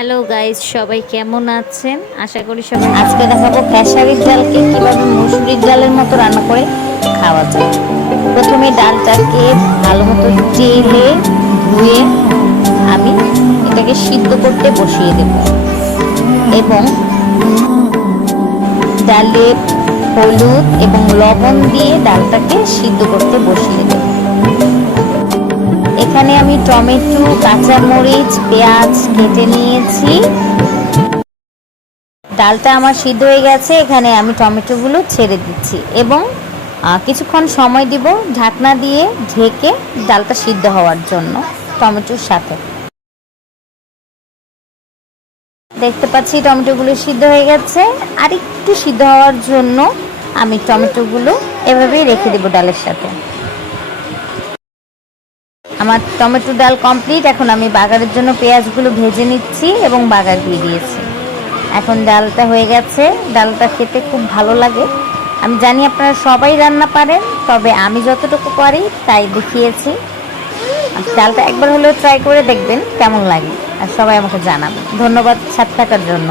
Hello guys, সবাই কেমন আছেন? আশা করি সবাই। আজকে দেখাবো খেসারির ডালকে কিভাবে মসুরির ডালের মতো রান্না করে খাওয়া যায়। প্রথমে ডালটাকে ভালো মতো চেলে ধুয়ে আমি এটাকে সিদ্ধ করতে বসিয়ে দেব এবং ডালে হলুদ এবং লবণ দিয়ে ডালটাকে সিদ্ধ করতে বসিয়ে দেব। এখানে আমি টমেটো, কাঁচামরিচ, পেঁয়াজ কেটে নিয়েছি। ডালটা আমার সিদ্ধ হয়ে গেছে। এখানে আমি টমেটোগুলো ছেড়ে দিচ্ছি এবং কিছুক্ষণ সময় দিব ঢাকনা দিয়ে ঢেকে ডালটা সিদ্ধ হওয়ার জন্য টমেটোর সাথে। দেখতে পাচ্ছি টমেটোগুলো সিদ্ধ হয়ে গেছে। আর একটু সিদ্ধ হওয়ার জন্য আমি টমেটোগুলো এভাবেই রেখে দেব ডালের সাথে। আমার টমেটো ডাল কমপ্লিট। এখন আমি বাগারের জন্য পেঁয়াজগুলো ভেজে নিচ্ছি এবং বাগার দিয়ে দিয়েছি। এখন ডালটা হয়ে গেছে। ডালটা খেতে খুব ভালো লাগে। আমি জানি আপনারা সবাই রান্না পারেন, তবে আমি যতটুকু পারি তাই দেখিয়েছি। ডালটা একবার হলেও ট্রাই করে দেখবেন কেমন লাগে, আর সবাই আমাকে জানাবেন। ধন্যবাদ সাথে থাকার জন্য।